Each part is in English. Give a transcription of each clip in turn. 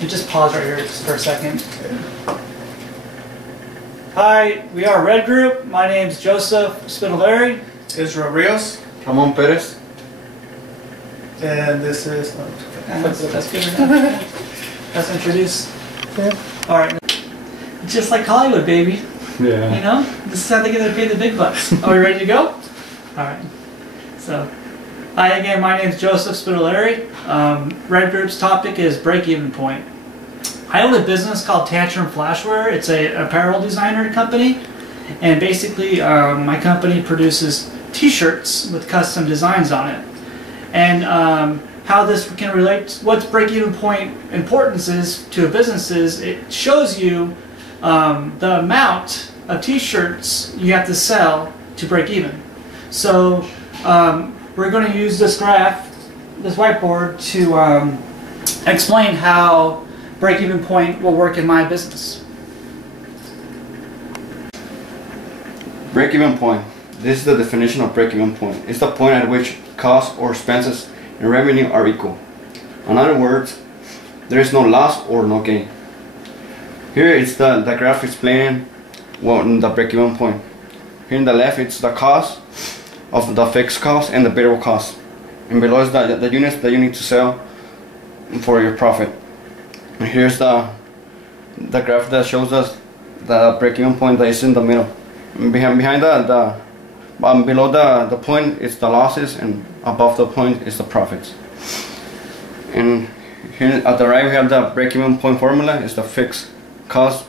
You just pause right here just for a second. Hi, we are Red Group. My name's Joseph Spinelli. Israel Rios. Ramon Perez. And this is... That's good enough. Let's introduce. Alright. Just like Hollywood, baby. Yeah. You know? This is how they get to pay the big bucks. Are we ready to go? Alright. So, hi again, my name is Joseph Spinelli. Red Group's topic is break-even point. I own a business called Tantrum Flashware. It's a apparel designer company. And basically, my company produces t-shirts with custom designs on it. And how this can relate, what's break-even point importance is to a business is it shows you the amount of t-shirts you have to sell to break even. So we're going to use this graph, this whiteboard, to explain how break-even point will work in my business. Break-even point. This is the definition of break-even point. It's the point at which costs or expenses and revenue are equal. In other words, there is no loss or no gain. Here is the graph explaining the break-even point. Here in the left, it's the cost of the fixed cost and the variable cost. And below is the units that you need to sell for your profit. And here's the graph that shows us the break-even point that is in the middle. And behind below the point is the losses, and above the point is the profits. And here at the right we have the break-even point formula. Is the fixed cost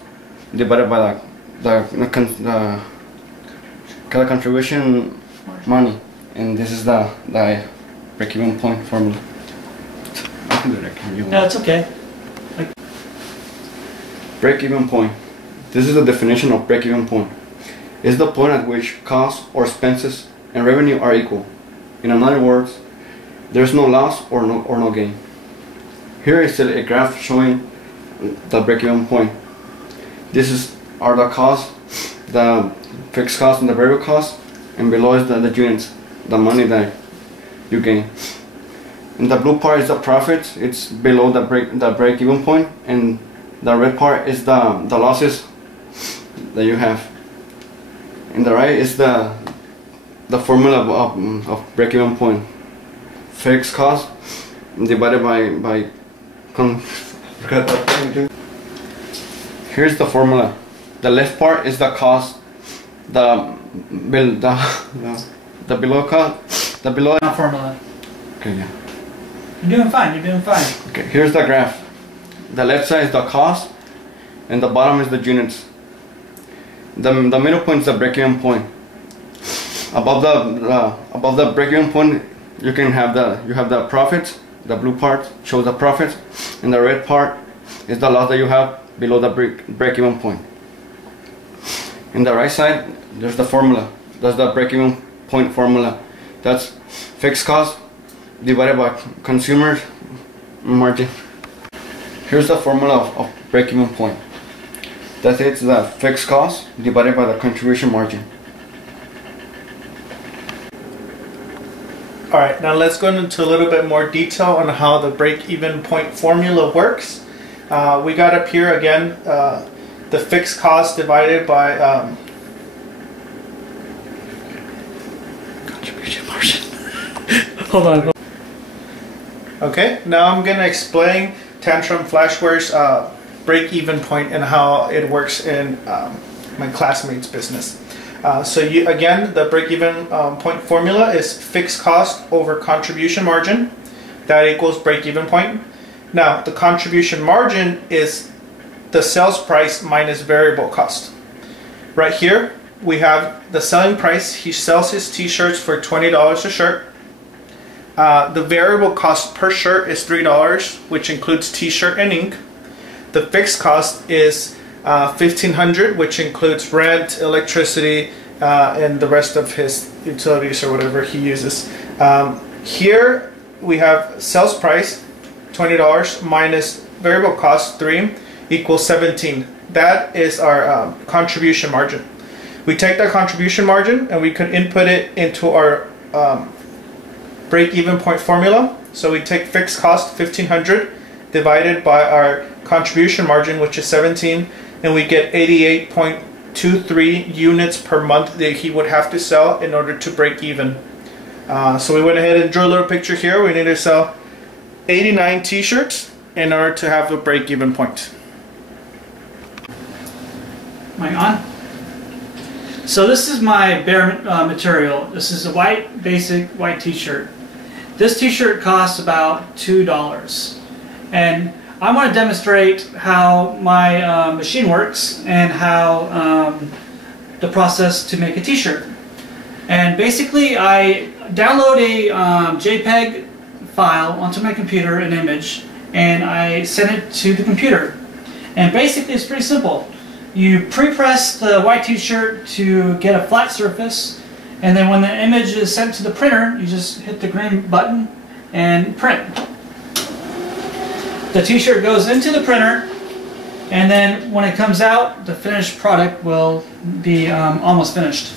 divided by the contribution money, and this is the break-even point formula. I can do that. No, it's okay. Break-even point. This is the definition of break-even point. It's the point at which costs or expenses and revenue are equal. In other words, there's no loss or no gain. Here is a graph showing the break-even point. This are the costs, the fixed cost and the variable cost, and below is the units, the money that you gain. And the blue part is the profit. It's below the break-even point, and the red part is the losses that you have. In the right is the formula of break-even point. Fixed cost divided by here's the formula. The left part is the cost. The below cost. The below formula. Okay, yeah. You're doing fine. You're doing fine. Okay, here's the graph. The left side is the cost, and the bottom is the units. The middle point is the break-even point. Above the break-even point, you have the profits. The blue part shows the profits, and the red part is the loss that you have below the break-even point. In the right side, there's the formula. That's the break-even point formula. That's fixed cost divided by consumer margin. Here's the formula of break-even point. That is the fixed cost divided by the contribution margin. Alright, now let's go into a little bit more detail on how the break-even point formula works. We got up here again the fixed cost divided by Contribution margin. Hold on. Okay, now I'm going to explain Tantrum Flashware's break-even point and how it works in my classmate's business. So again, the break-even point formula is fixed cost over contribution margin. That equals break-even point. Now, the contribution margin is the sales price minus variable cost. Right here, we have the selling price. He sells his t-shirts for $20 a shirt. The variable cost per shirt is $3, which includes t-shirt and ink. The fixed cost is $1,500, which includes rent, electricity, and the rest of his utilities or whatever he uses. Here we have sales price $20 minus variable cost $3 equals $17. That is our contribution margin. We take that contribution margin and we could input it into our break-even point formula. So we take fixed cost $1,500 divided by our contribution margin, which is 17, and we get 88.23 units per month that he would have to sell in order to break even. So we went ahead and drew a little picture here. We need to sell 89 t-shirts in order to have a break-even point. Am I on? So this is my bare material. This is a white, basic white t-shirt. This t-shirt costs about $2. And I want to demonstrate how my machine works and how the process to make a t-shirt. And basically I download a JPEG file onto my computer, an image, and I send it to the computer. And basically it's pretty simple. You pre-press the white t-shirt to get a flat surface, and then when the image is sent to the printer, you just hit the green button and print. The t-shirt goes into the printer, and then when it comes out, the finished product will be almost finished.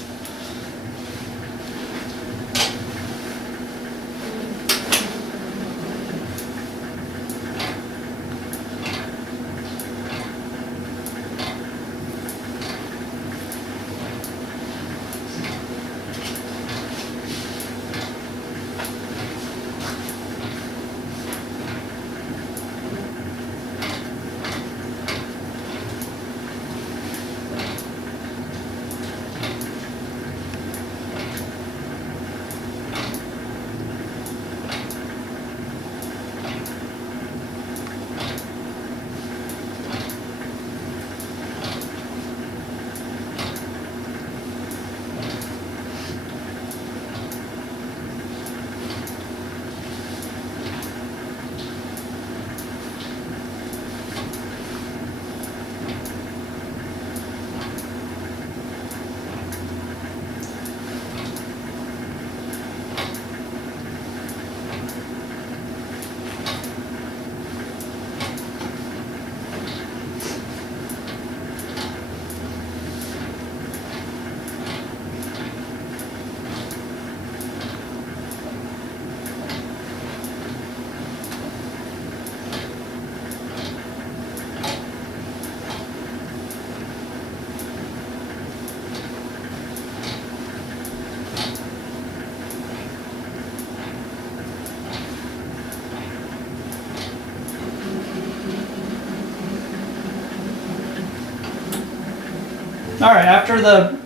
Alright, after the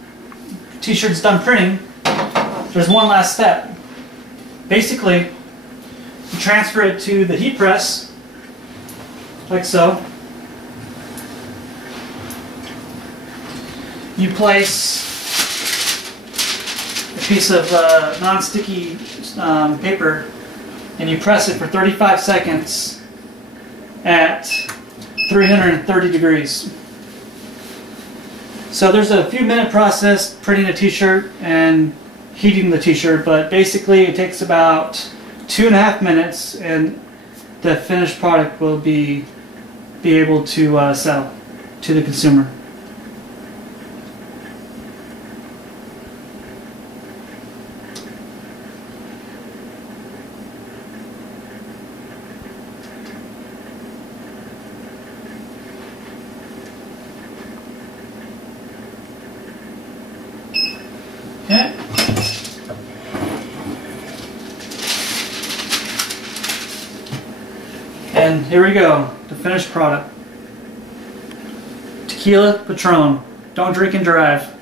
t-shirt's done printing, there's one last step. Basically, you transfer it to the heat press, like so. You place a piece of non-sticky paper and you press it for 35 seconds at 330 degrees. So there's a few minute process printing a t-shirt and heating the t-shirt, but basically it takes about 2.5 minutes and the finished product will be able to sell to the consumer. Okay. And here we go, the finished product. Tequila Patron. Don't drink and drive.